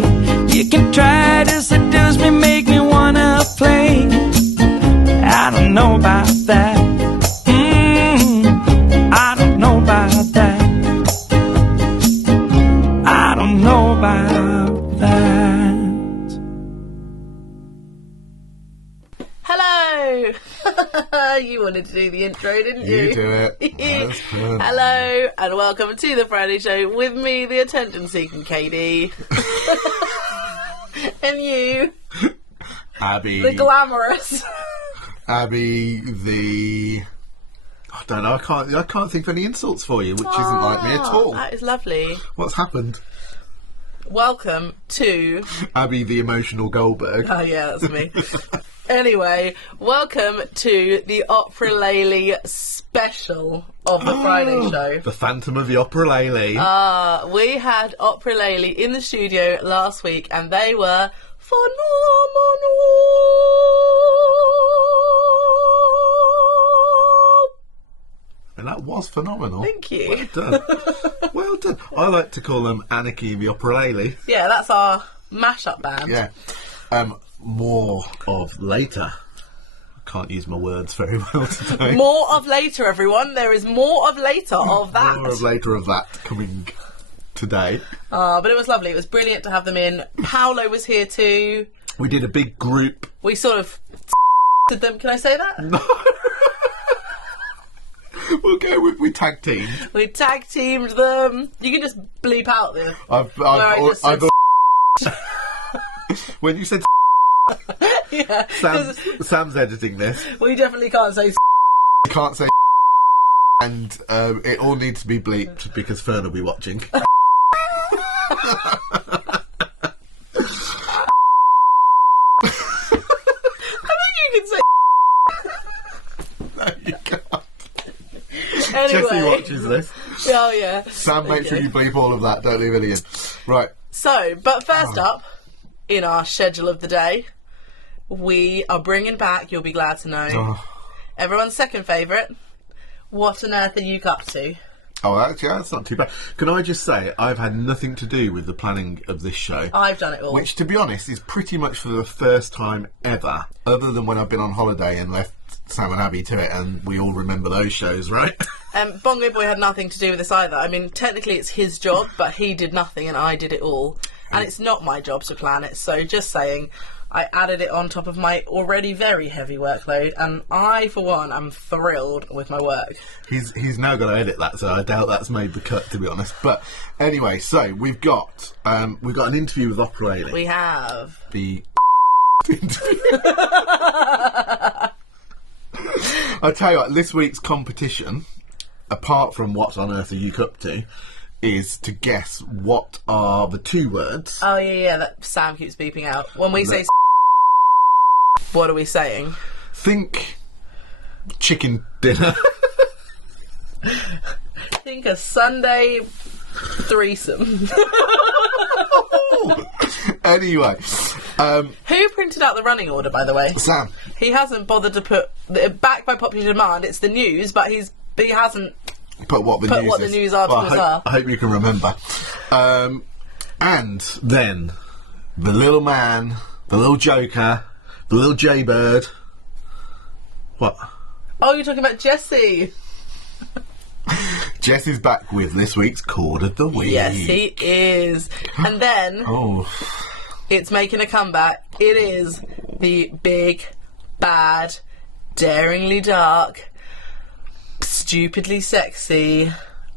way. You can try to seduce me, make me wanna play. I don't know about that. I don't know about that. I don't know about that. Hello! You wanted to do the intro, didn't you? You do it. That's good. Hello, and welcome to the Friday show with me, the attention-seeking Katie. And you, Abby. the glamorous. Abby, the... I don't know, I can't think of any insults for you, which isn't like me at all. That is lovely. What's happened? Welcome to... Abby, the emotional Goldberg. Oh yeah, that's me. Anyway, welcome to the Opera Lele special of the Friday show. The Phantom of the Opera Lele. We had Opera Lele in the studio last week and they were phenomenal. And that was phenomenal. Thank you. Well done. Well done. I like to call them Anarchy in the Opera Lele. Yeah, that's our mashup band. Yeah. More of later. I can't use my words very well today. More of later, everyone. There is more of later of that. More of later of that coming today. But it was lovely. It was brilliant to have them in. Paolo was here too. We did a big group. We sort of did them. Can I say that? No. We'll go with we tag teamed. We tag teamed them. You can just bleep out the. When you said Yeah. Sam's editing this. We definitely can't say. You can't say and it all needs to be bleeped because Fern will be watching. I think you can say. No, you can't. Anyway. Jessie watches this. Oh yeah. Sam, make sure you bleep all of that. Don't leave any in. Right. So, but first up, in our schedule of the day, we are bringing back, you'll be glad to know, everyone's second favourite. What on earth are you up to? Oh, actually, that's not too bad. Can I just say, I've had nothing to do with the planning of this show. I've done it all. Which, to be honest, is pretty much for the first time ever, other than when I've been on holiday and left Sam and Abby to it, and we all remember those shows, right? Bongo Boy had nothing to do with this either. I mean, technically it's his job, but he did nothing and I did it all. And it's not my job to plan it, so just saying, I added it on top of my already very heavy workload, and I, for one, am thrilled with my work. He's now got to edit that, so I doubt that's made the cut, to be honest. But anyway, so we've got an interview with Opera Lele. We have The interview. I tell you what, this week's competition, apart from what on earth are you up to, is to guess what are the two words. Oh yeah, that Sam keeps beeping out. When we say what are we saying? Think chicken dinner. Think a Sunday threesome. Anyway. Who printed out the running order, by the way? Sam. He hasn't bothered to put, back by popular demand, it's the news, but he hasn't Put what the news articles are. I hope you can remember. And then the little man, the little joker, the little jaybird. What? Oh, you're talking about Jessie. Jess is back with this week's Chord of the Week. Yes, he is. And then it's making a comeback. It is the big, bad, daringly dark, stupidly sexy,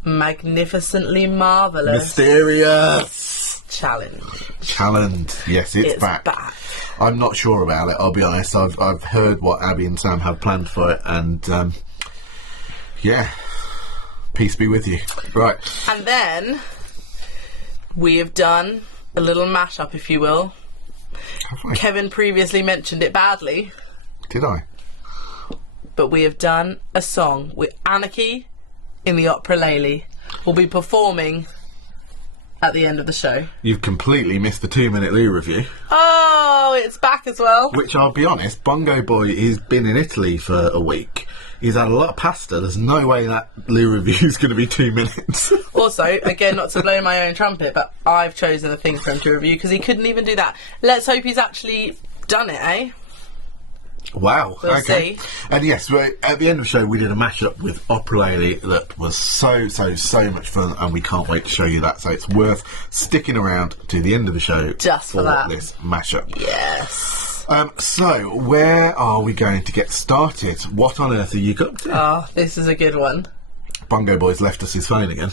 magnificently marvellous, mysterious challenge. Yes, it's back. I'm not sure about it, I'll be honest. I've heard what Abby and Sam have planned for it, and yeah, peace be with you. Right. And then we have done a little mashup, if you will. Kevin previously mentioned it badly. Did I? But we have done a song with Anarchy in the Opera Lele. We'll be performing at the end of the show. You've completely missed the 2-minute Lou review. Oh, it's back as well. Which, I'll be honest, Bongo Boy has been in Italy for a week. He's had a lot of pasta. There's no way that Lou review is going to be 2 minutes. Also, again, not to blow my own trumpet, but I've chosen the thing for him to review because he couldn't even do that. Let's hope he's actually done it, eh? Wow. We'll okay. see. And yes, at the end of the show, we did a mashup with Opera Lele that was so much fun, and we can't wait to show you that. So it's worth sticking around to the end of the show just for that. This mashup. Yes. So, where are we going to get started? What on earth are you up to? Oh, this is a good one. Bongo Boy's left us his phone again.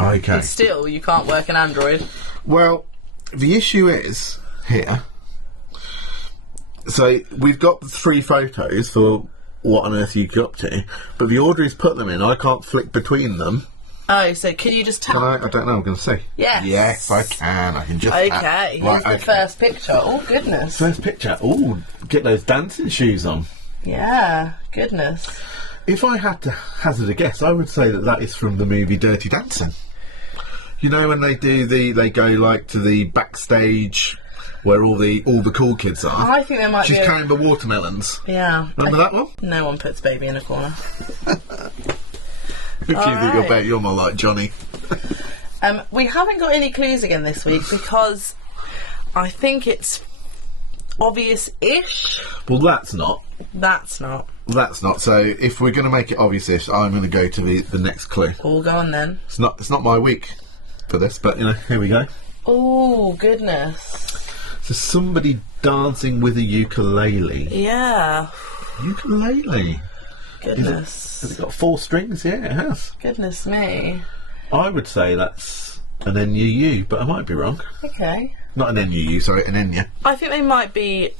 Okay. And still, you can't work an Android. Well, the issue is here. So we've got 3 photos for what on earth you get up to, but the order he's put them in, I can't flick between them. Oh, so can you just tell? Can I don't know. I'm going to see. Yes. Yes, I can. I can just. Okay. Here's the first picture. Oh goodness. First picture. Oh, get those dancing shoes on. Yeah. Goodness. If I had to hazard a guess, I would say that is from the movie Dirty Dancing. You know when they go like to the backstage where all the cool kids are. I think there might She's be. carrying the watermelons. Yeah. Remember that one? No one puts baby in a corner. If you think you'll bet you're more like Johnny. We haven't got any clues again this week because I think it's obvious-ish. Well, that's not. That's not. That's not. So if we're going to make it obvious-ish, I'm going to go to the next clue. All go on then. It's not my week for this, but here we go. Oh goodness. So somebody dancing with a ukulele. Yeah. Ukulele. Goodness. Has it got 4 strings? Yeah, it has. Goodness me. I would say that's an NUU, but I might be wrong. Okay. Not an NUU, sorry, an Enya. I think they might be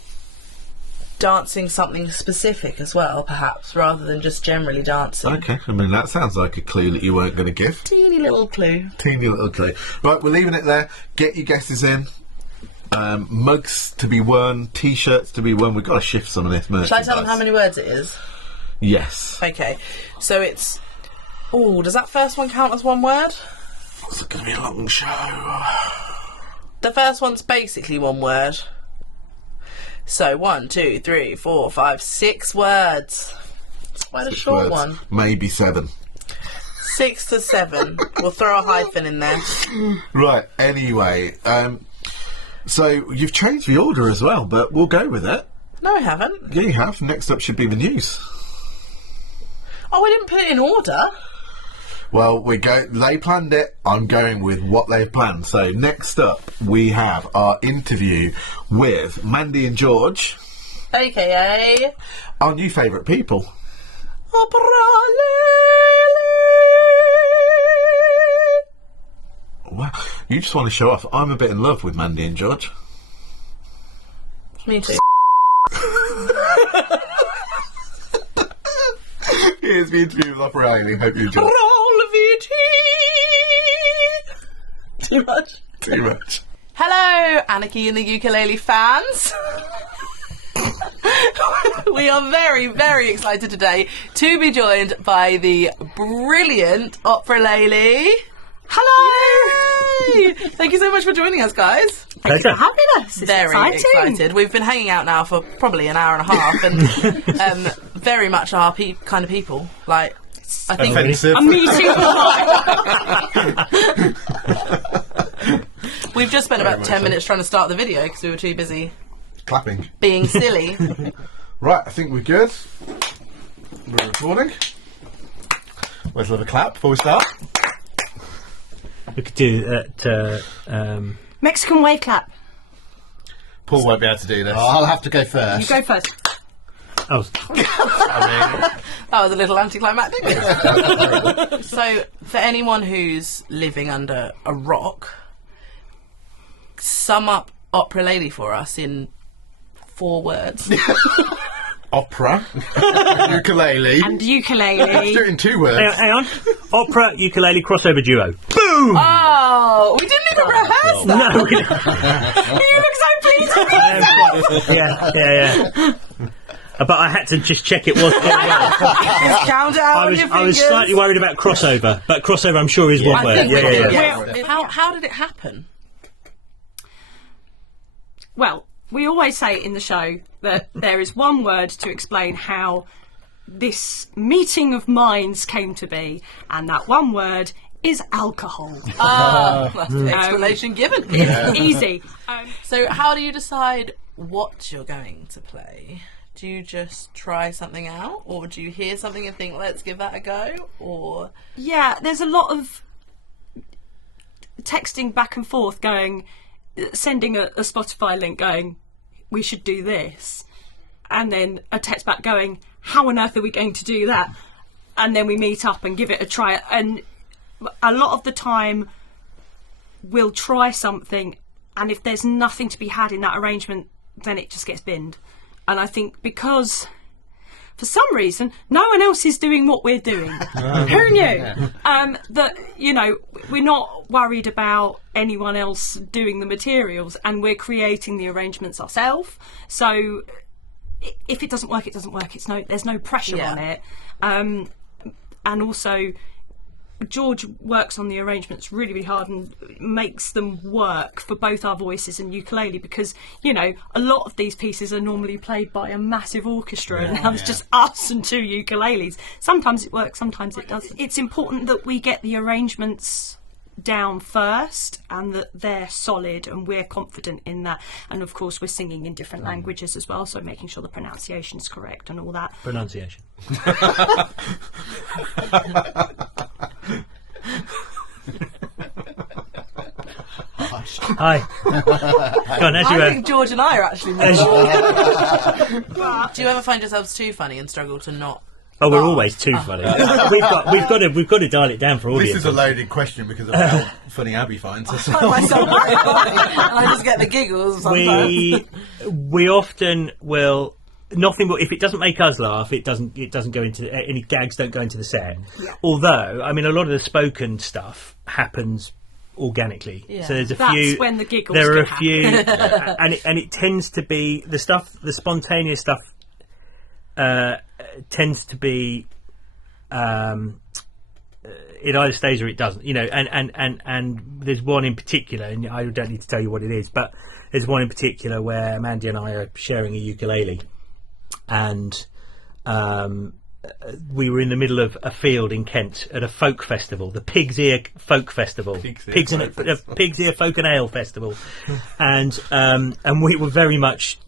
dancing something specific as well, perhaps, rather than just generally dancing. Okay, I mean, that sounds like a clue that you weren't going to give. Teeny little clue. Teeny little clue. Right, we're leaving it there. Get your guesses in. Mugs to be won, T-shirts to be won. We've got to shift some of this merchandise. Shall I tell them how many words it is? Yes. Okay, so it's... Oh, does that first one count as one word? It's going to be a long show. The first one's basically one word. So 1, 2, 3, 4, 5, 6 words. It's quite a short one. Maybe 7. 6 to 7. We'll throw a hyphen in there. Right, anyway. So you've changed the order as well, but we'll go with it. No, I haven't. Yeah, you have. Next up should be the news. Oh, we didn't put it in order. Well, they planned it. I'm going with what they've planned. So next up, we have our interview with Mandy and George, AKA our new favourite people. Opera Lele. Wow, you just want to show off. I'm a bit in love with Mandy and George. Me too. Here's the interview with Opera Lele. Hope you enjoy. Roll VT. Too much. Too much. Hello, Anarchy and the Ukulele fans. We are very, very excited today to be joined by the brilliant Opera Lele. Hello! Yay! Thank you so much for joining us, guys. Thanks for having us. It's Very exciting. excited. We've been hanging out now for probably an hour and a half, and very much our kind of people. Like, I think. Offensive. I'm meeting We've just spent about 10 minutes trying to start the video because we were too busy Clapping. being silly. Right, I think we're good. We're recording. Let's have a clap before we start. We could do that. Mexican wave clap. Paul won't be able to do this. I'll have to go first. You go first. Oh, That was a little anticlimactic. So, for anyone who's living under a rock, sum up Opera Lele for us in 4 words. Opera, ukulele. And Let's ukulele. do it in 2 words. hang on. Opera ukulele crossover duo. Boom! Oh, we didn't even rehearse that. No. You look so pleased with me. Yeah. But I had to just check it was. Just count it out on your fingers. I was slightly worried about crossover, but crossover I'm sure is one word. How did it happen? Well, we always say in the show that there is one word to explain how this meeting of minds came to be, and that one word is alcohol. That's the explanation given. It's easy. So how do you decide what you're going to play? Do you just try something out, or do you hear something and think, let's give that a go? Or yeah, there's a lot of texting back and forth, sending a Spotify link going, we should do this, and then a text back going, how on earth are we going to do that? And then we meet up and give it a try. And a lot of the time we'll try something, and if there's nothing to be had in that arrangement, then it just gets binned. And I think because for some reason no one else is doing what we're doing. Who knew? That, you know, we're not worried about anyone else doing the materials, and we're creating the arrangements ourselves. So if it doesn't work, it doesn't work. There's no pressure on it. And also George works on the arrangements really, really hard and makes them work for both our voices and ukulele, because, you know, a lot of these pieces are normally played by a massive orchestra, and now it's just us and 2 ukuleles. Sometimes it works, sometimes it doesn't. It's important that we get the arrangements down first and that they're solid and we're confident in that. And of course we're singing in different languages as well, so making sure the pronunciation's correct and all that. Pronunciation. Hi. Go on, I think George and I are actually more. Do you ever find yourselves too funny and struggle to not? Oh, we're always too funny. We've got to dial it down for audience. This is a loaded question because of how funny Abby finds us. I just get the giggles sometimes. We often will. Nothing but if it doesn't make us laugh, it doesn't go into any gags. Don't go into the set. Yeah. Although, I mean, a lot of the spoken stuff happens organically. Yeah. So there's a few. That's when the giggles. There are a few, and it tends to be the stuff. The spontaneous stuff tends to be. It either stays or it doesn't, you know. And there's one in particular, and I don't need to tell you what it is, but there's one in particular where Mandy and I are sharing a ukulele. And we were in the middle of a field in Kent at a folk festival, the Pig's Ear Folk Festival, Pig's Ear Folk and Ale Festival, and we were very much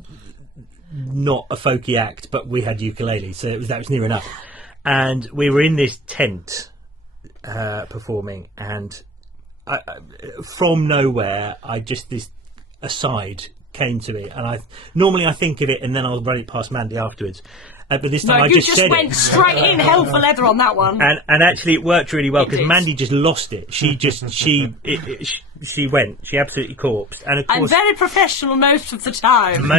not a folky act, but we had ukulele, so that was near enough. And we were in this tent performing, and from nowhere, this aside came to me, and I normally think of it and then I'll run it past Mandy afterwards, but this time I just said went straight in hell for leather on that one, and actually it worked really well because Mandy just lost it. She absolutely corpsed, and of course I'm very professional most of the time,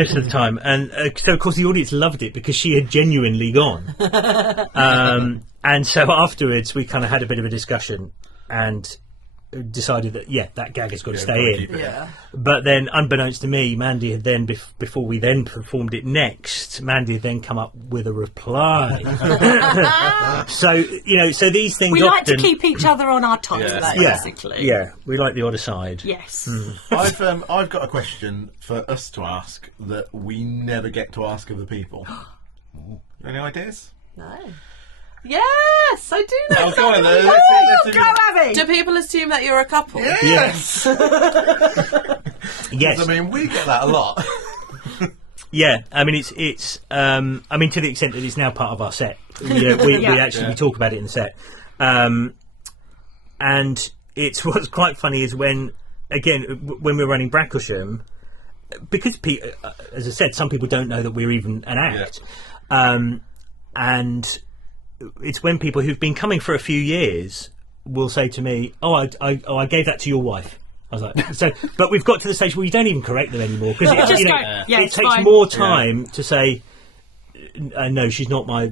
and so of course the audience loved it because she had genuinely gone. And so afterwards we kind of had a bit of a discussion and decided that that gag has got to stay in. But then, unbeknownst to me, Mandy had then before we then performed it next, Mandy had then come up with a reply. So you know, so these things we often, like to keep each other on our toes, basically. Yeah, we like the odd aside. Yes. I've got a question for us to ask that we never get to ask of the people. Any ideas? No. Yes, I do know. Go, Abby! Do people assume that you're a couple? Yes. Yes. I mean, we get that a lot. Yeah, I mean it's I mean to the extent that it's now part of our set. You know, we actually talk about it in the set. And it's what's quite funny is when we're running Bracklesham, because as I said, some people don't know that we're even an act, and it's when people who've been coming for a few years will say to me, I gave that to your wife. I was like, so, but we've got to the stage where you don't even correct them anymore because it takes more time to say, no, she's not my,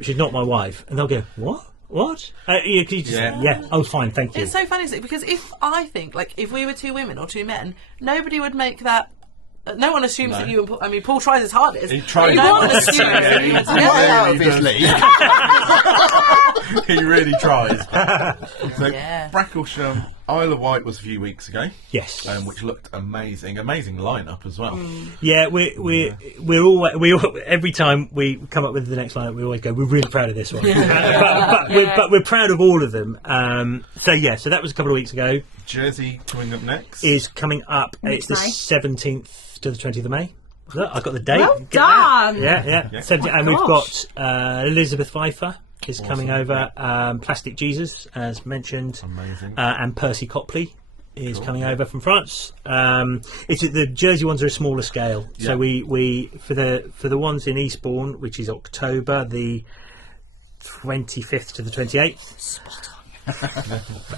she's not my wife, and they'll go, what? Oh, fine, thank you. It's so funny because if I think, like, if we were 2 women or 2 men, nobody would make that No one assumes that you and Paul... I mean, Paul tries his hardest. He tries. No one assumes that you and out of his league. He really tries. So, Bracklesham, Isle of Wight was a few weeks ago. Yes. Which looked amazing. Amazing lineup as well. Yeah, we're all every time we come up with the next lineup, we always go, we're really proud of this one. But we're proud of all of them. So that was a couple of weeks ago. Jersey coming up next. Is coming up. It's the 17th to the 20th of May. Look, I've got the date. Well done! Yeah. 17th, and we've got Elizabeth Pfeiffer is coming over. Plastic Jesus, as mentioned. Amazing. And Percy Copley is coming over from France. The Jersey ones are a smaller scale. Yeah. So we for the ones in Eastbourne, which is October the 25th to the 28th. Spot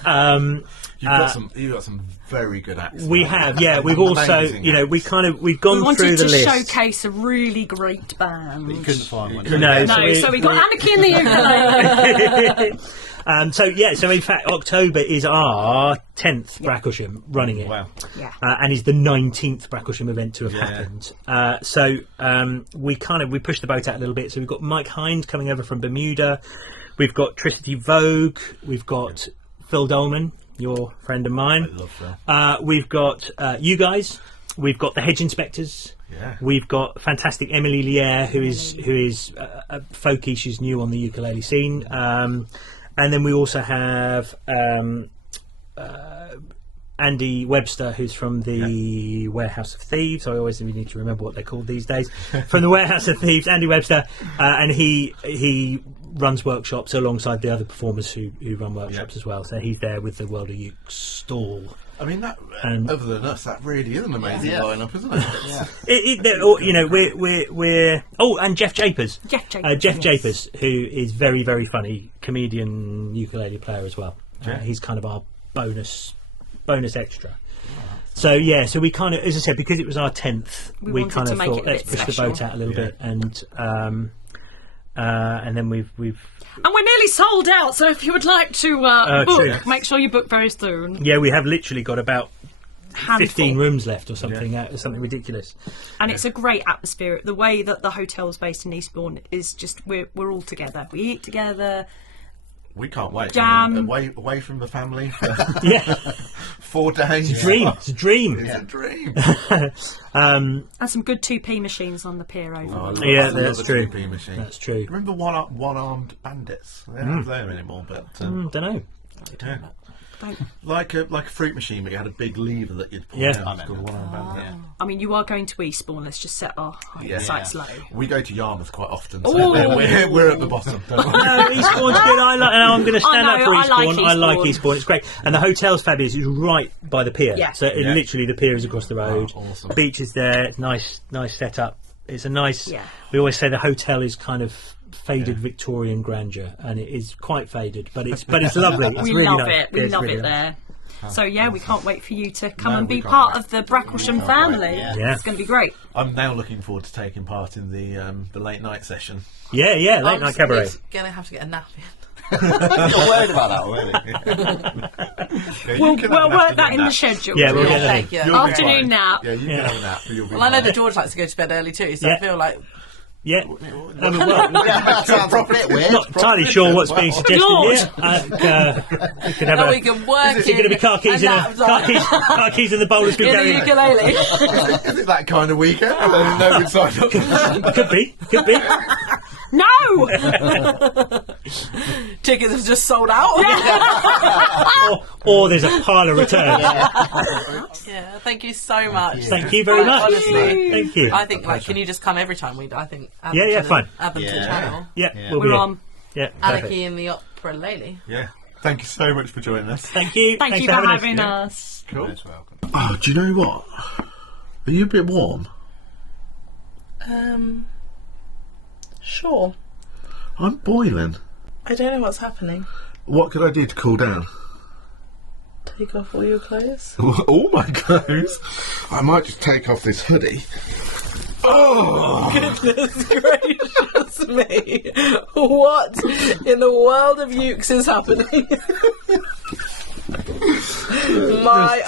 on. You've got some very good acts. We have, yeah. We've also, we've gone through the list. We wanted to showcase a really great band. But you couldn't find one. So we got Anarchy in the Ukulele. So in fact, October is our 10th Bracklesham running it. Wow. Yeah. And is the 19th Bracklesham event to have happened. We pushed the boat out a little bit. So we've got Mike Hind coming over from Bermuda. We've got Tricity Vogue. We've got Phil Dolman, your friend of mine. I love Phil. We've got you guys. We've got the Hedge Inspectors. Yeah. We've got fantastic Emily Lier, who is a folkie. She's new on the ukulele scene. And then we also have Andy Webster, who's from the Warehouse of Thieves. I always need to remember what they're called these days. From the Warehouse of Thieves, Andy Webster, and he runs workshops alongside the other performers who run workshops as well. So he's there with the World of Uke stall. I mean, other than us, that really is an amazing lineup, isn't it? We're and Jeff Japers. Jeff Japers, who is very, very funny comedian ukulele player as well. He's kind of our bonus extra. So we kind of, as I said, because it was our 10th, we kind of thought let's push the boat out a little bit, and then we've and we're nearly sold out. So if you would like to book, make sure you book very soon. Yeah, we have literally got about 15 rooms left or something, something ridiculous. And it's a great atmosphere. The way that the hotel's based in Eastbourne is just we're all together. We eat together. We can't wait. Jam. Away from the family. 4 days. It's a dream. It's a dream. It's a dream. And some good 2p machines on the pier over. That's true. 2p machine. That's true. Remember one-armed bandits? They're not there anymore, but don't know. Like a fruit machine, but you had a big lever that you'd pull down. It's called a one-armed bandit. I mean, you are going to Eastbourne. Let's just set our sights low. We go to Yarmouth quite often, so we're at the bottom. Eastbourne's good. I'm going to stand up for Eastbourne. I like Eastbourne. It's great, and the hotel's fabulous. It's right by the pier, so literally the pier is across the road. Awesome. The beach is there. Nice setup. It's a nice. Yeah. We always say the hotel is kind of faded Victorian grandeur, and it is quite faded, but it's lovely. It's we really love nice. it. We love it there. So we can't wait for you to come and be part of the Bracklesham family. It's going to be great. I'm now looking forward to taking part in the late night session. Late night cabaret. Gonna have to get a nap in. You're worried about that already. We'll work that in the schedule. Yeah, we'll get that in. Afternoon nap. Yeah, you can have a nap. Well, I know that George likes to go to bed early too, so I feel like. Yeah, that sounds a bit weird. Not entirely sure what's being suggested here. We could have we can work. Is it going to be car keys in the bowler's been going? In the ukulele. Is it that kind of weekend? No one signed up. Could be. No! Tickets have just sold out. or there's a pile of returns. Yeah, thank you so much. Thank you very much. Honestly, thank you. I think, can you just come every time? Fine. Add them to the channel. Yeah, we're on. Yeah, Anarchy in the Opera Lele. Yeah. Thank you so much for joining us. Thank you. Thank you for having us. Cool. Oh, do you know what? Are you a bit warm? Sure. I'm boiling. I don't know what's happening. What could I do to cool down? Take off all your clothes? All my clothes? I might just take off this hoodie. Oh! Goodness gracious me. What in the world of ukes is happening? My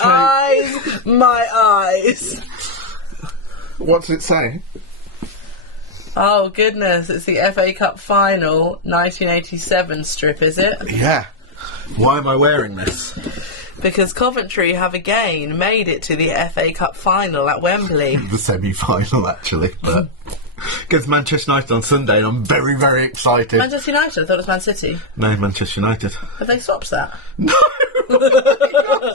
eyes. What's it say? Oh goodness, it's the FA Cup final 1987 strip, is it? Yeah. Why am I wearing this? Because Coventry have again made it to the FA Cup final at Wembley. The semi-final, actually. But against Manchester United on Sunday, and I'm very, very excited. Manchester United? I thought it was Man City. No, Manchester United. Have they stopped that? No!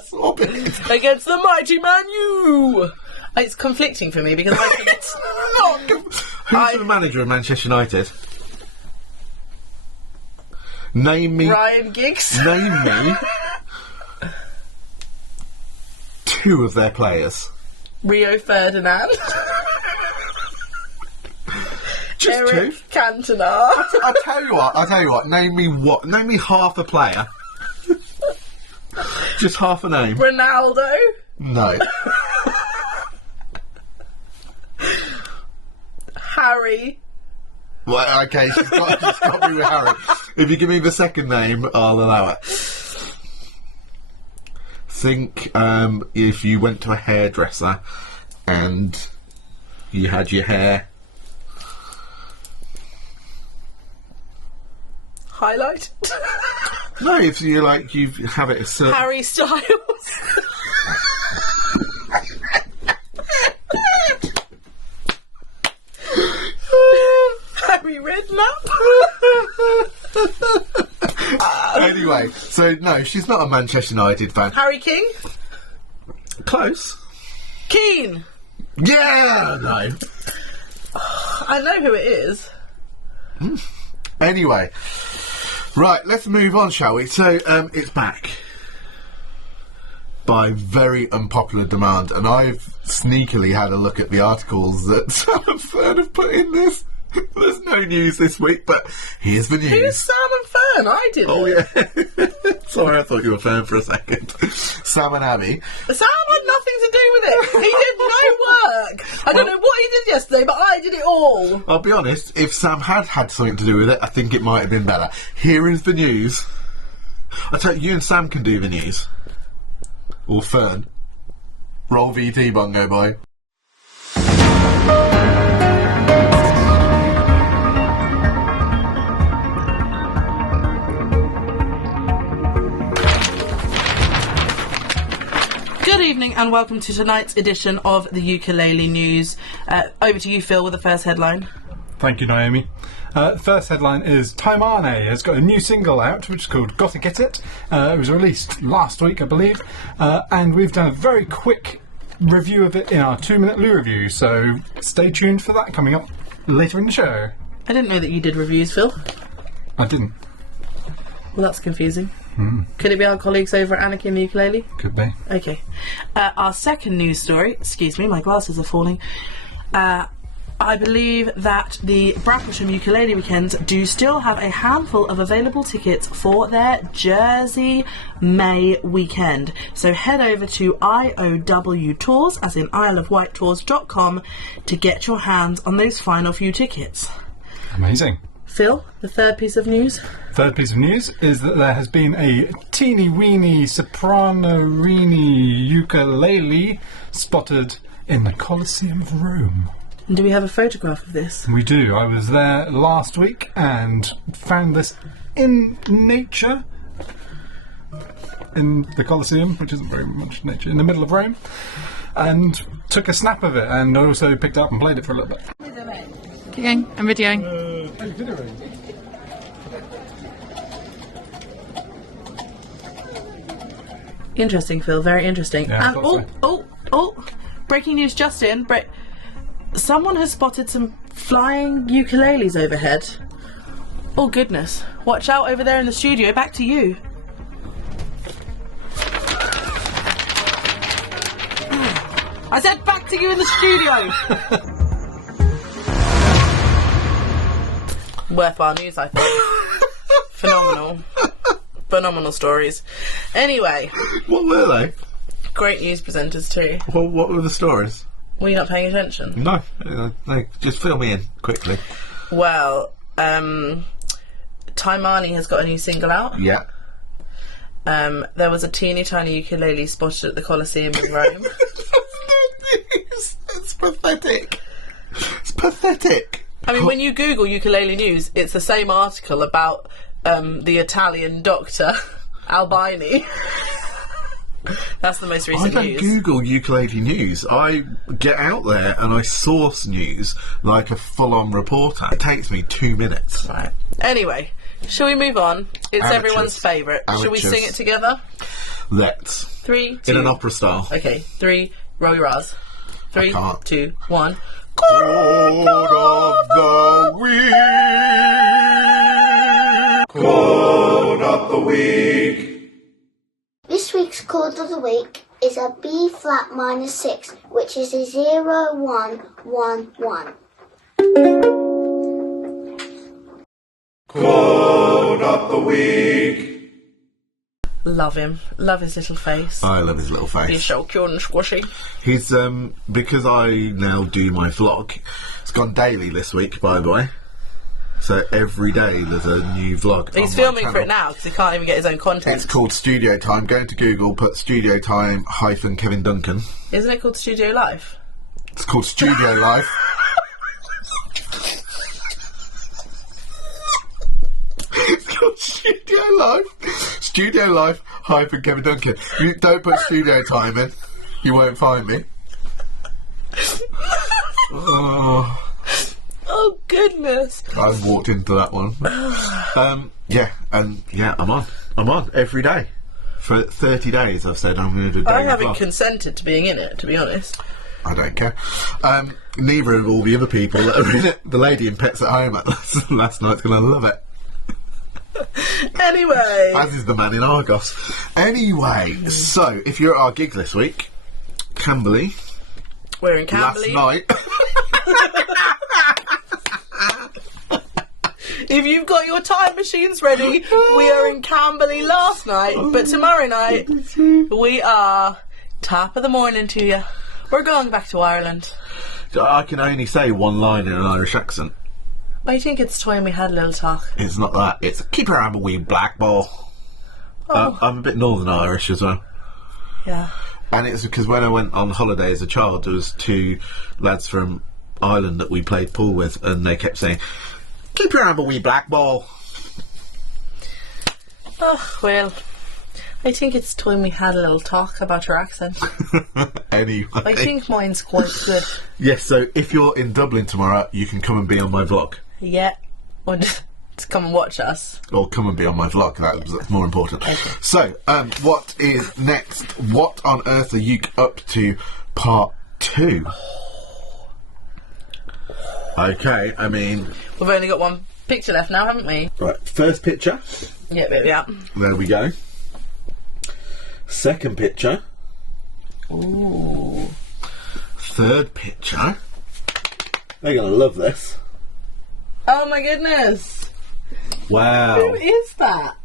Stop it. Against the mighty Man U! It's conflicting for me because Who's the manager of Manchester United? Name me. Ryan Giggs. Name me 2 of their players. Rio Ferdinand. Just Eric 2. Cantona. I'll tell you what. Name me half a player. Just half a name. Ronaldo. No. Harry. Well, okay, she's got me with Harry. If you give me the second name, I'll allow it. Think if you went to a hairdresser and you had your hair highlight. No, if you you have it a certain... Harry Styles. Harry Redknapp. Anyway, so no, she's not a Manchester United fan. Harry King. Close. Keane. Yeah, no. I know who it is. Anyway, right, let's move on, shall we? So, it's back by very unpopular demand, and I've sneakily had a look at the articles that Sam and Fern have put in this. There's no news this week, but here's the news. Who's Sam and Fern? I didn't. Oh, yeah. Sorry, I thought you were Fern for a second. Sam and Abby. Sam had nothing to do with it. He did no work. I don't know what he did yesterday, but I did it all. I'll be honest, if Sam had something to do with it, I think it might have been better. Here is the news. I tell you and Sam can do the news. Or Fern. Roll VT, Bongo Boy. Good evening and welcome to tonight's edition of the Ukulele News. Over to you, Phil, with the first headline. Thank you, Naomi. First headline is Taimane has got a new single out, which is called Gotta Get It. It was released last week, I believe, and we've done a very quick review of it in our 2-minute Lou review, so stay tuned for that coming up later in the show. I didn't know that you did reviews, Phil. I didn't. Well, that's confusing. Could it be our colleagues over at Anarchy in the Ukulele? Could be. Okay. Our second news story, excuse me, my glasses are falling. I believe that the Bracklesham Ukulele Weekends do still have a handful of available tickets for their Jersey May weekend. So head over to IOW Tours, as in IsleOfWhiteTours.com, to get your hands on those final few tickets. Amazing. Phil, the third piece of news. Third piece of news is that there has been a teeny-weeny soprano-reeny ukulele spotted in the Colosseum of Rome. And do we have a photograph of this? We do. I was there last week and found this in nature in the Colosseum, which isn't very much nature, in the middle of Rome, and took a snap of it and also picked it up and played it for a little bit. Keep going. I'm videoing. Interesting, Phil. Very interesting. Yeah, I And thought breaking news just in. Someone has spotted some flying ukuleles overhead. Oh goodness. Watch out over there in the studio. Back to you. I said back to you in the studio. Worth our news, I think. Phenomenal stories. Anyway. What were they? Great news presenters too. Well, what were the stories? Were you not paying attention? No, just fill me in quickly. Well, Taimane has got a new single out. Yeah. There was a teeny tiny ukulele spotted at the Colosseum in Rome. It's pathetic. It's pathetic. I mean, when you Google ukulele news, it's the same article about the Italian doctor, Albini. That's the most recent news. I don't Google ukulele news. I get out there and I source news like a full-on reporter. It takes me 2 minutes. Right. Anyway, shall we move on? It's Amateurs. everyone's favourite. Shall we sing it together? Let's. 3, 2... In an opera style. Okay, 3, roll your R's. 3, 2, 1... Chord of the week. Chord of the week. This week's chord of the week is a B flat minor 6, which is a 0 1 1 1. Chord of the week. Love him. Love his little face. I love his little face. He's so cute and squishy. He's because I now do my vlog. It's gone daily this week, by the way. So every day there's a new vlog. He's filming for it now because he can't even get his own content. It's called Studio Time. Go into Google, put Studio Time - Kevin Duncan. Isn't it called Studio Life? It's called Studio Life. It's called Studio Life. Studio Life - Kevin Duncan. You don't put Studio Time in. You won't find me. Oh goodness! I've walked into that one. I'm on every day for 30 days. I've said I'm going to do. I haven't consented to being in it, to be honest. I don't care. Neither of all the other people that are in it. The lady in Pets at Home last night's going to love it. Anyway, as is the man in Argos. Anyway, so if you're at our gig this week, Camberley. We're in Camberley. Last night. If you've got your time machines ready, we are in Camberley last night, but tomorrow night we are top of the morning to you. We're going back to Ireland. I can only say one line in an Irish accent. I think it's time we had a little talk. It's not that. It's keep your arm away, black ball. Oh. I'm a bit Northern Irish as well. Yeah. And it's because when I went on holiday as a child, there was 2 lads from Ireland that we played pool with, and they kept saying, "Keep your arm away, black ball." Oh, well, I think it's time we had a little talk about your accent. Anyway. I think mine's quite good. Yes, so if you're in Dublin tomorrow, you can come and be on my vlog. Yeah. Or just come and watch us. Or come and be on my vlog, that's more important. Okay. So, what is next? What on earth are you up to? Part 2. Okay, I mean... We've only got one picture left now, haven't we? Right, first picture. Yeah. There we go. Second picture. Ooh. Third picture. They're going to love this. Oh my goodness. Wow. Who is that?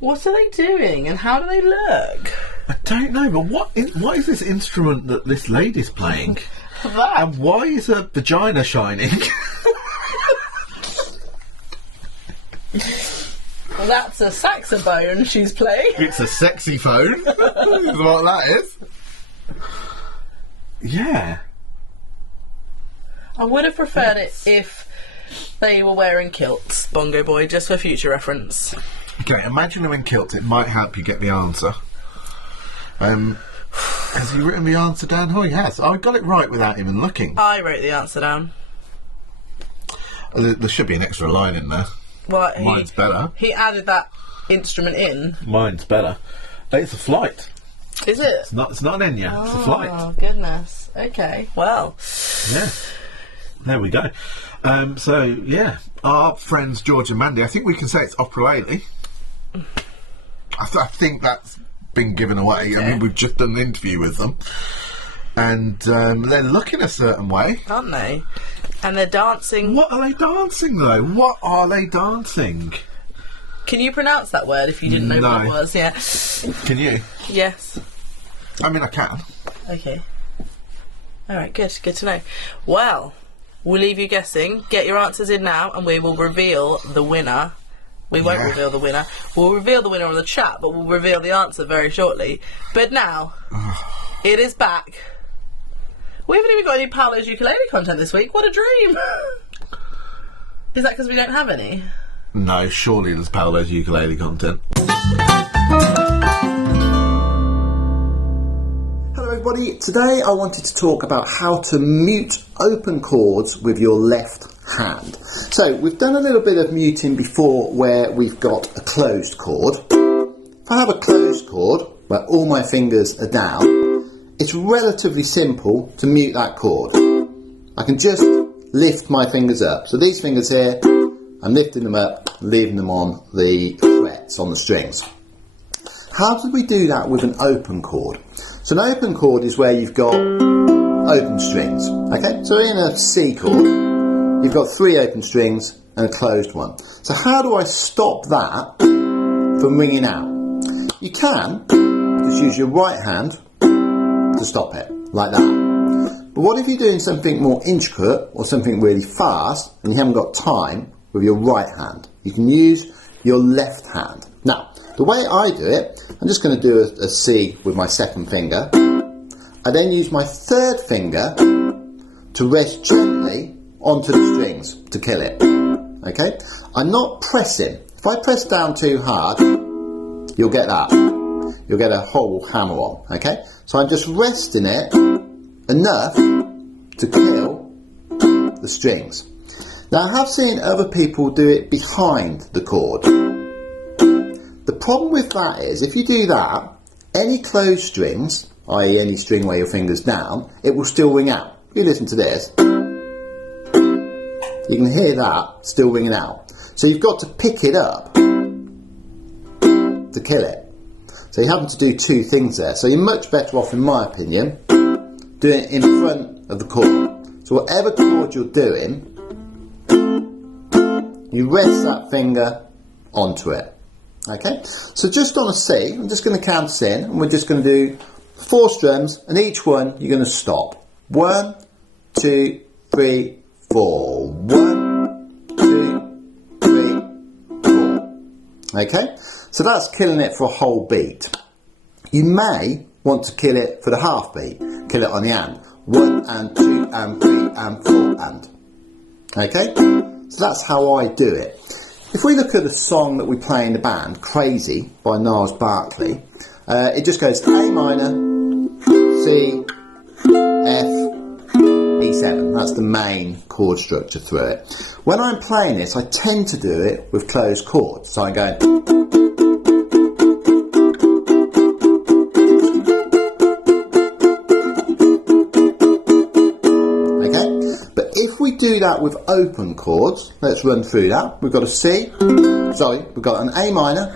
What are they doing and how do they look? I don't know, but what is this instrument that this lady's playing? That. And why is her vagina shining? Well, that's a saxophone she's playing. It's a sexy phone. Is what that is. Yeah. I would have preferred it if they were wearing kilts, Bongo Boy, just for future reference. Okay, imagine them in kilts. It might help you get the answer. Has he written the answer down? Oh, he has. I got it right without even looking. I wrote the answer down. There should be an extra line in there. Well, Mine's better. He added that instrument in. Mine's better. It's a flight. Is it? It's not an Enya. It's a flight. Oh, goodness. Okay, well. Yeah. There we go. So, yeah. Our friends George and Mandy, I think we can say it's Opera Lele. I think that's been given away. Okay. I mean, we've just done an interview with them. And they're looking a certain way. Aren't they? And they're dancing. What are they dancing, though? What are they dancing? Can you pronounce that word if you didn't know what it was? Yeah. Can you? Yes. I mean, I can. Okay. Alright, good. Good to know. Well, we'll leave you guessing. Get your answers in now and we will reveal the winner. We won't reveal the winner. We'll reveal the winner on the chat, but we'll reveal the answer very shortly. But now, it is back. We haven't even got any Paolo's ukulele content this week. What a dream! Is that because we don't have any? No, surely there's Paolo's ukulele content. Hello everybody, today I wanted to talk about how to mute open chords with your left hand. So we've done a little bit of muting before where we've got a closed chord. If I have a closed chord where all my fingers are down, it's relatively simple to mute that chord. I can just lift my fingers up. So these fingers here, I'm lifting them up, leaving them on the frets, on the strings. How do we do that with an open chord? So an open chord is where you've got open strings. Okay, so in a C chord, you've got 3 open strings and a closed one. So how do I stop that from ringing out? You can just use your right hand to stop it, like that. But what if you're doing something more intricate or something really fast and you haven't got time with your right hand? You can use your left hand. Now, the way I do it, I'm just going to do a C with my second finger. I then use my third finger to rest gently onto the strings to kill it. Okay? I'm not pressing. If I press down too hard, you'll get that. You'll get a whole hammer on. Okay? So I'm just resting it enough to kill the strings. Now I have seen other people do it behind the chord. The problem with that is, if you do that, any closed strings, i.e. any string where your finger's down, it will still ring out. If you listen to this, you can hear that still ringing out. So you've got to pick it up to kill it. So you're having to do 2 things there. So you're much better off, in my opinion, doing it in front of the chord. So whatever chord you're doing, you rest that finger onto it. Okay, so just on a C, I'm just going to count us in, and we're just going to do 4 strums, and each one you're going to stop. 1, 2, 3, 4. 1, 2, 3, 4. Okay, so that's killing it for a whole beat. You may want to kill it for the half beat. Kill it on the and. 1 and 2 and 3 and 4 and. Okay, so that's how I do it. If we look at a song that we play in the band, Crazy by Niles Barkley, it just goes A minor, C, F, E7. That's the main chord structure through it. When I'm playing this, I tend to do it with closed chords. So I'm going... do that with open chords. Let's run through that. We've got a C, we've got an A minor,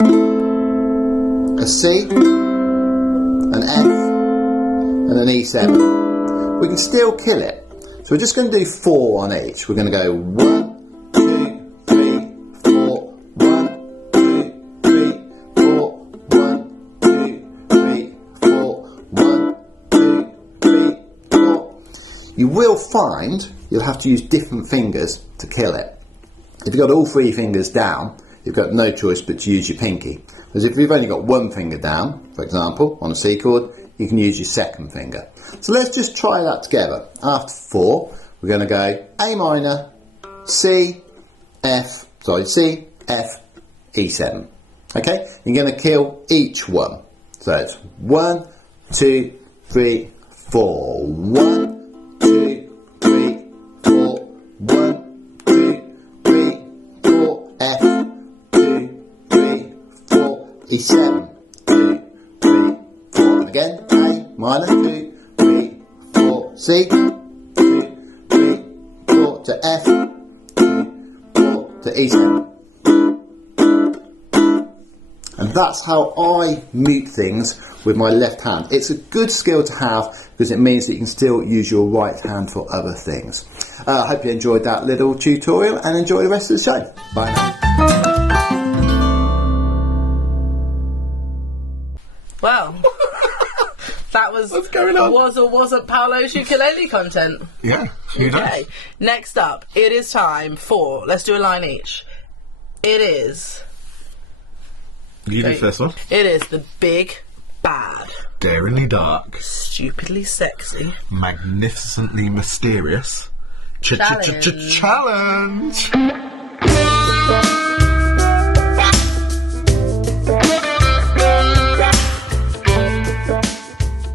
a C, an F, and an E7. We can still kill it. So we're just going to do 4 on each. We're going to go 1, 2, 3, 4, 1, 2, 3, 4, 1, 2, 3, 4, 1, 2, 3, 4. You will find you'll have to use different fingers to kill it. If you've got all 3 fingers down, you've got no choice but to use your pinky. Because if you've only got 1 finger down, for example, on a C chord, you can use your second finger. So let's just try that together. After 4, we're going to go A minor, C, F, E7. Okay? You're going to kill each one. So it's 1, 2, 3, 4. 1, 2, 3, 4, 1, 2, 3, 4, F, 2, 3, 4, E7, 2, 3, 4, and again, A minor, 2, 3, 4, C, 2, 3, 4, to F, 2, 4, to E7. And that's how I mute things with my left hand. It's a good skill to have because it means that you can still use your right hand for other things. I hope you enjoyed that little tutorial and enjoy the rest of the show. Bye now. Well, that was What's going on? Was or wasn't Paolo's ukulele content. Yeah, Okay. Next up, it is time for, let's do a line each. It is... You do first one. It is the big bad. Daringly dark. Stupidly sexy. Magnificently mysterious. Challenge!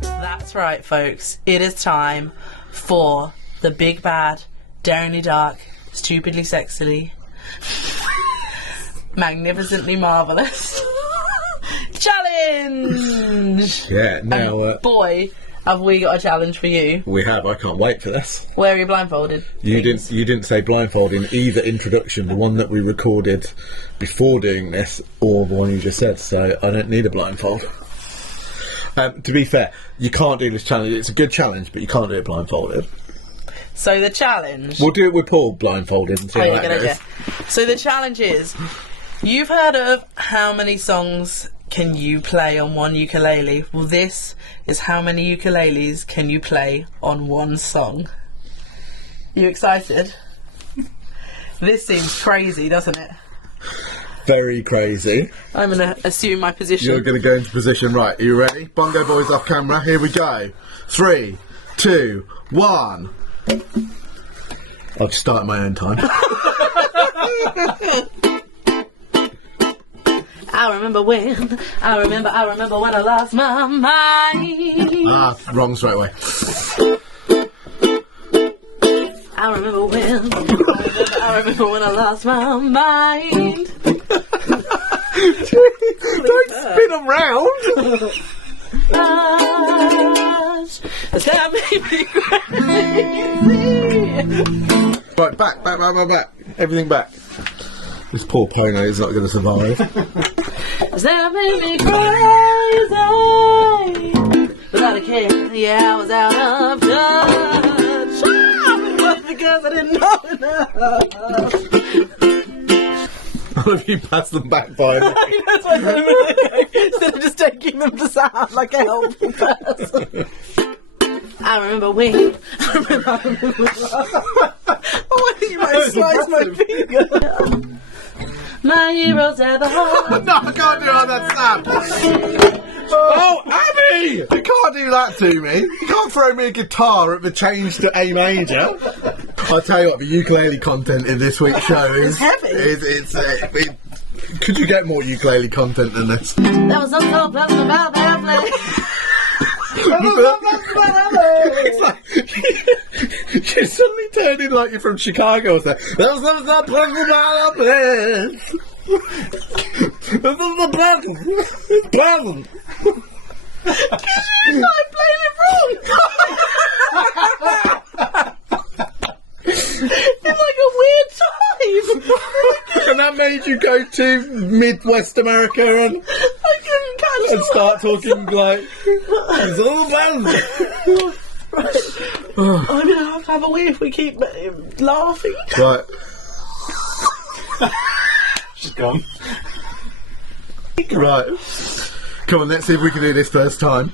That's right, folks. It is time for the big bad, daringly dark, stupidly sexily, magnificently marvellous challenge! Yeah, now... boy, have we got a challenge for you. We have. I can't wait for this. Where are you blindfolded? You didn't say blindfold in either introduction, the one that we recorded before doing this, or the one you just said, so I don't need a blindfold. To be fair, you can't do this challenge. It's a good challenge, but you can't do it blindfolded. So the challenge... We'll do it with Paul blindfolded and see how that goes. So the challenge is, you've heard of how many songs can you play on one ukulele? Well, this is how many ukuleles can you play on one song. You excited? This seems crazy, doesn't it? Very crazy. I'm going to assume my position. You're going to go into position. Right, are you ready? Bongo boys off camera. Here we go. 3, 2, 1. I'll just start at my own time. I remember when I lost my mind. Wrong straight away. I remember when I lost my mind. Don't spin around. That made me crazy. Right, back. Everything back. This poor pony is not going to survive. That made me crazy. Without a care, yeah, I was out of touch. But because I didn't know enough. All of you pass them back by me. That's what I'm doing. Instead of just taking them to sound like a helpful person. I remember when. Oh, you might slice my finger. My heroes at the heart. No, I can't do all that snap. Oh, Abby! You can't do that to me. You can't throw me a guitar at the change to A major. I'll tell you what, the ukulele content in this week's show is heavy. Could you get more ukulele content than this? There was something so pleasant about that place. You suddenly turned in like you're from Chicago or something. There was something so pleasant about that place. This is the pleasant. It's pleasant. Because you started playing it wrong. It's like a weird time. And that made you go to Midwest America and I couldn't catch and start talking like it's all pleasant. Right. I'm going to have a wee if we keep laughing. Right. She's gone. Right. Come on, let's see if we can do this first time.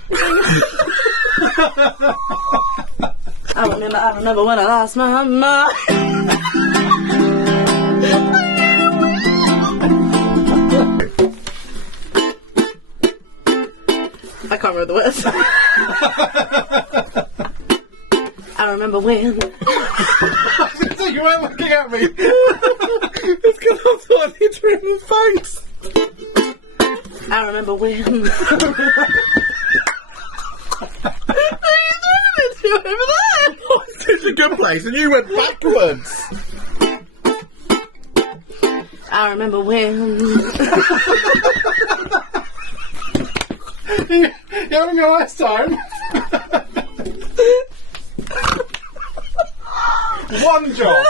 I remember when I lost my mind. I can't remember the words. I remember when. You weren't looking at me. It's because I'm starting to in the face. I remember when. Are you doing it to over there? Oh, this is a good place, and you went backwards. I remember when. You having a nice time? One job.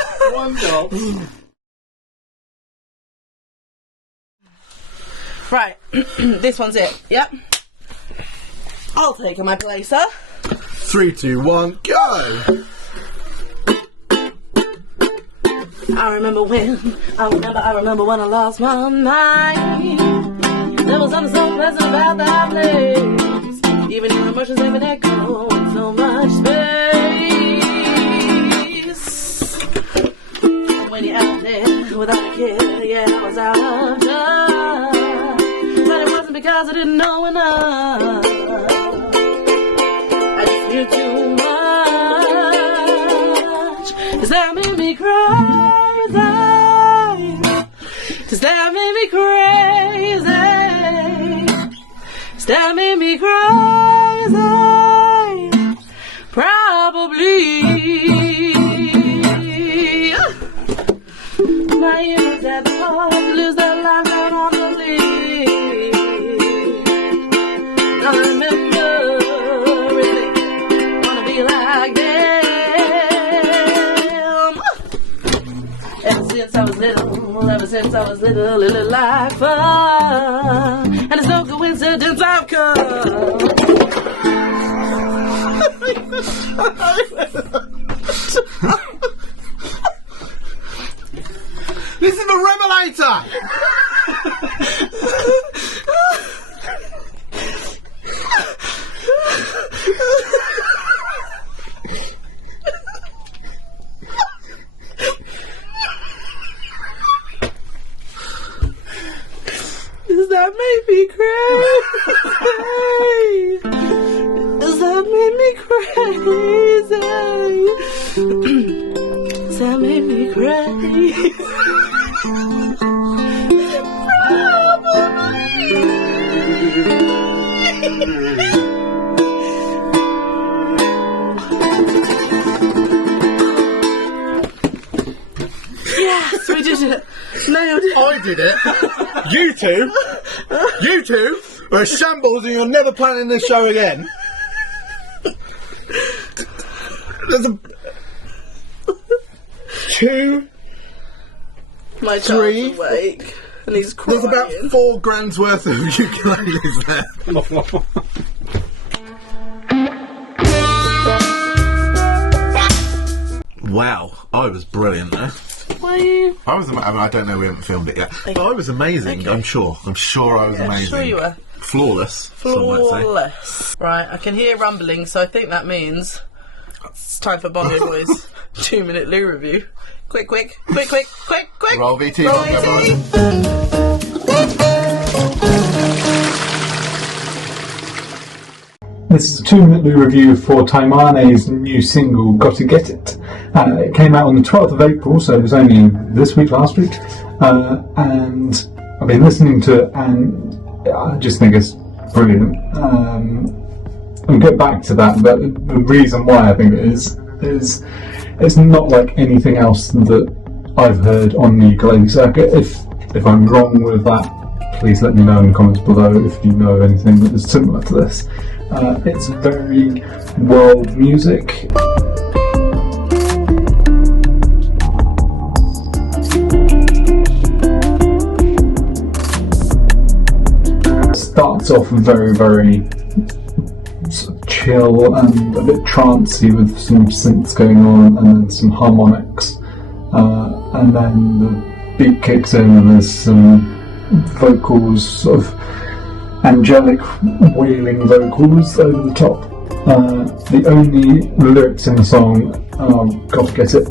Right, this one's it. Yep. I'll take my placer. 3, 2, 1, go! I remember when I lost my mind. There was something so pleasant about that place. Even your emotions have an echo in so much space. When you're out there without a care, yeah, I was out of touch. But it wasn't because I didn't know enough. Does that make me crazy? Does that make me crazy? Does that make me crazy? Probably. My ears at the heart lose their lives out on the lead. I remember everything. Wanna be like them. Ever since I was little, little like fun. And it's no coincidence I've come. This is the Revelator! Does that make me crazy? Does that make me crazy? Does that make me crazy? Yes, we did it. Nailed it. I did it. You two are a shambles and you're never planning this show again. There's a... 2, My Three. child's awake and he's crying. There's about 4 grand's worth of ukuleles there. Wow, I was brilliant there. Were you? I was. I don't know. We haven't filmed it yet. But I was amazing. Okay. I'm sure I was amazing. Sure you were. Flawless. some might say. Flawless. Right, I can hear rumbling, so I think that means it's time for Bongo Boy's 2-minute loo review. Quick. Roll VT, Roll Bongo VT. This is a 2-minute loo review for Taimane's new single, Gotta Get It. It came out on the 12th of April, so it was only last week. And I've been listening to it and I just think it's brilliant. I'll get back to that, but the reason why I think it is it's not like anything else that I've heard on the ukulele circuit. If I'm wrong with that, please let me know in the comments below if you know anything that is similar to this. It's very world music. It starts off very, very sort of chill and a bit trancey with some synths going on and then some harmonics. And then the beat kicks in and there's some vocals, sort of angelic wailing vocals over the top. The only lyrics in the song are "Gotta Get It."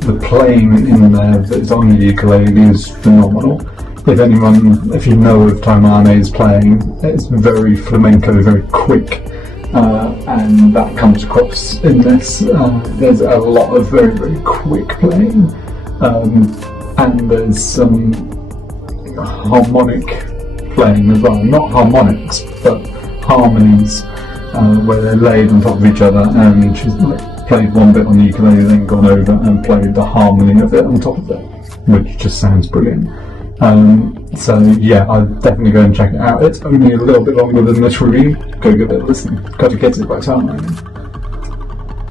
The playing in there that's on the ukulele is phenomenal. If you know of Taimane's playing, it's very flamenco, very quick, and that comes across in this. There's a lot of very, very quick playing, and there's some harmonic playing as well. Not harmonics, but harmonies, where they're laid on top of each other, and she's played one bit on the ukulele, then gone over and played the harmony of it on top of it, which just sounds brilliant. So yeah, I'd definitely go and check it out. It's only a little bit longer than this review. Go give it a listen. Gotta Get It by Taimane.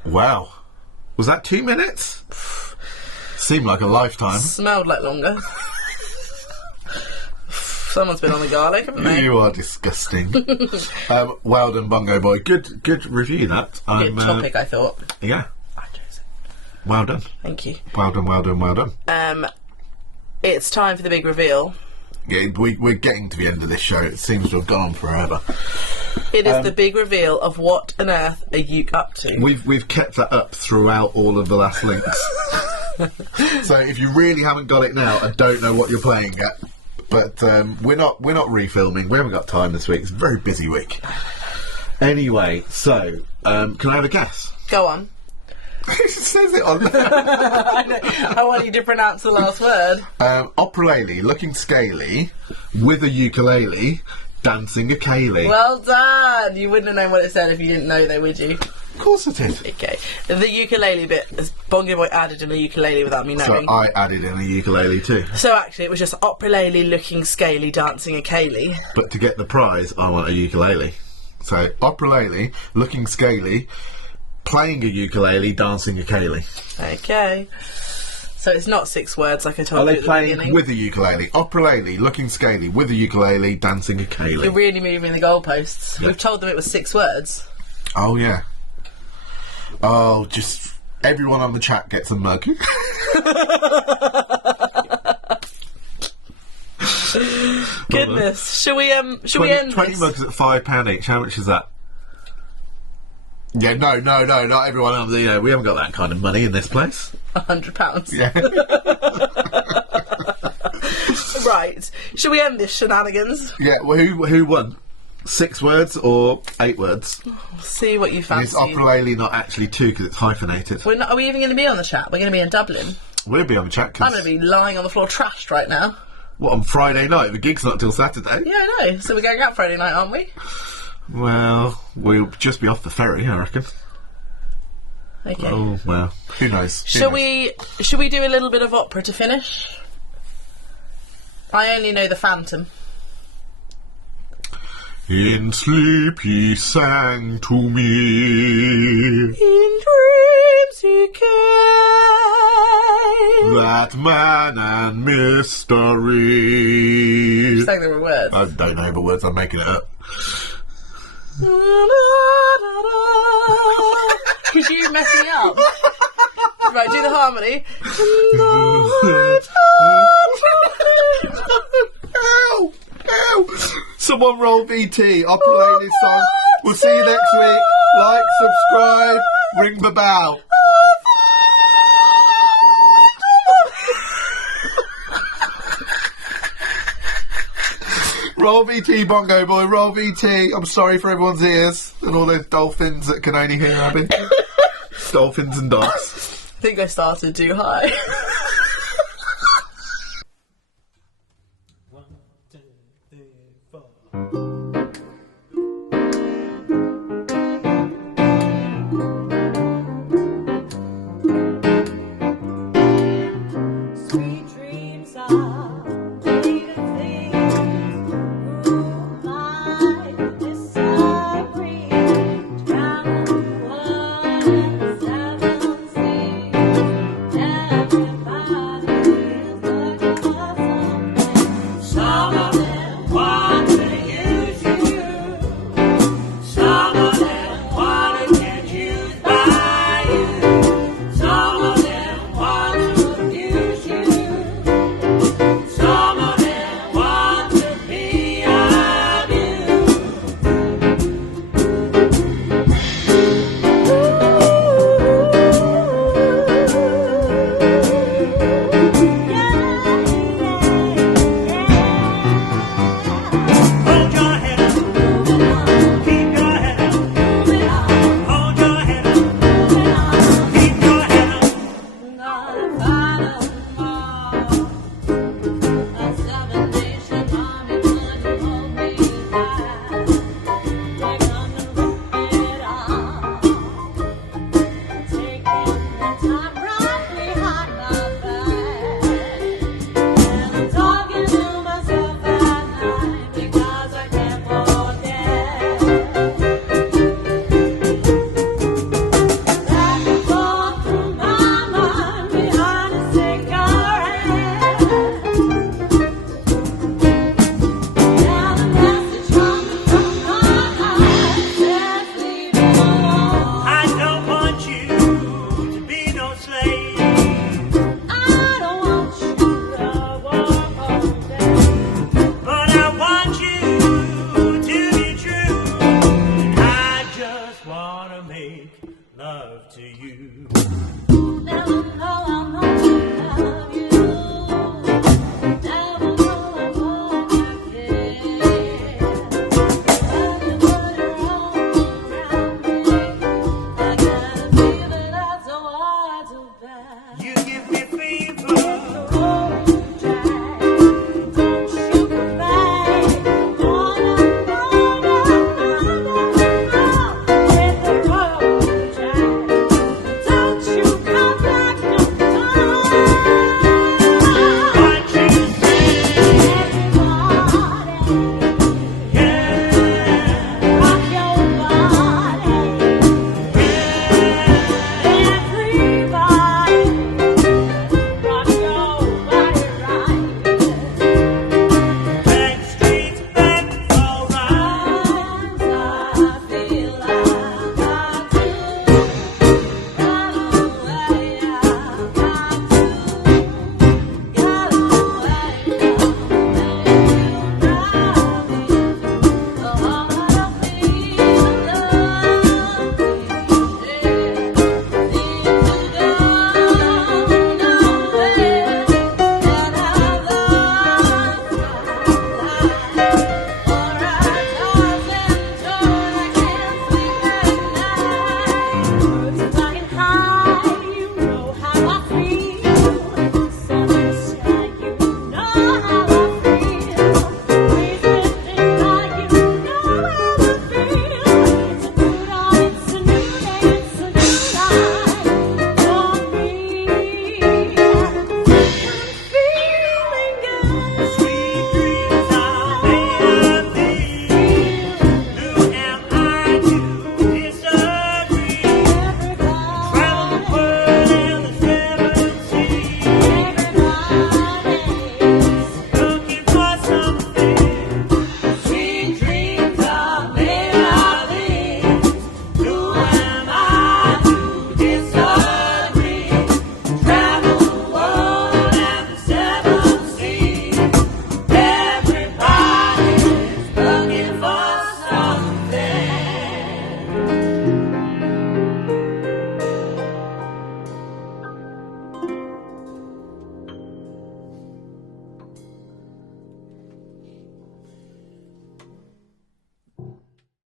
Wow. Was that 2 minutes? Seemed like a lifetime. Smelled like longer. Someone's been on the garlic, haven't they? You are disgusting. Well done, Bongo Boy. Good review, that. Good topic, I thought. Yeah. Well done. Thank you. Well done. It's time for the big reveal. Yeah, we're getting to the end of this show. It seems to have gone on forever. It is the big reveal of what on earth are you up to? We've kept that up throughout all of the last links. So if you really haven't got it now, I don't know what you're playing at. But we're not refilming. We haven't got time this week. It's a very busy week. Anyway, so can I have a guess? Go on. It says it on there. I know. I want you to pronounce the last word. Opera Lele, looking scaly, with a ukulele, dancing a Kaylee. Well done. You wouldn't have known what it said if you didn't know, though, would you? Of course I did. Okay. The ukulele bit, Bongo Boy added in a ukulele without me knowing. So I added in a ukulele too. So actually, it was just Opera Lele, looking scaly, dancing a Kaylee. But to get the prize, I want a ukulele. So Opera Lele, looking scaly, playing a ukulele, dancing a Kaylee. Okay. So it's not 6 words like I told Are you they at the playing beginning. with a ukulele? Opera Lele, looking scaly, with a ukulele, dancing a Kaylee. You're really moving the goalposts. Yeah. We've told them it was 6 words. Oh, yeah. Oh, just everyone on the chat gets a mug. Goodness. Should we end 20 this? mugs at £5 each. How much is that? Yeah, no, not everyone on the, we haven't got that kind of money in this place. £100. Yeah. Right. Should we end this shenanigans? Yeah, well, who won? 6 words or 8 words? See what you Is fancy. Opera Lele not actually 2 because it's hyphenated? Are we even going to be on the chat? We're going to be in Dublin. We'll be on the chat. I'm going to be lying on the floor trashed right now. What, on Friday night? The gig's not till Saturday. Yeah, I know. So we're going out Friday night, aren't we? Well, we'll just be off the ferry, I reckon. Okay. Oh, well, who knows? Should we do a little bit of opera to finish? I only know the Phantom. In sleep he sang to me. In dreams he came. That man and mystery. Saying there were words. I don't know the words, I'm making it up. Could you mess me up? Right, do the harmony. Ow! Ow! Someone roll VT. I'll play this song. We'll see you next week. Like, subscribe, ring the bell. Roll VT, Bongo Boy, roll VT. I'm sorry for everyone's ears and all those dolphins that can only hear Abby. Dolphins and dogs. I think I started too high.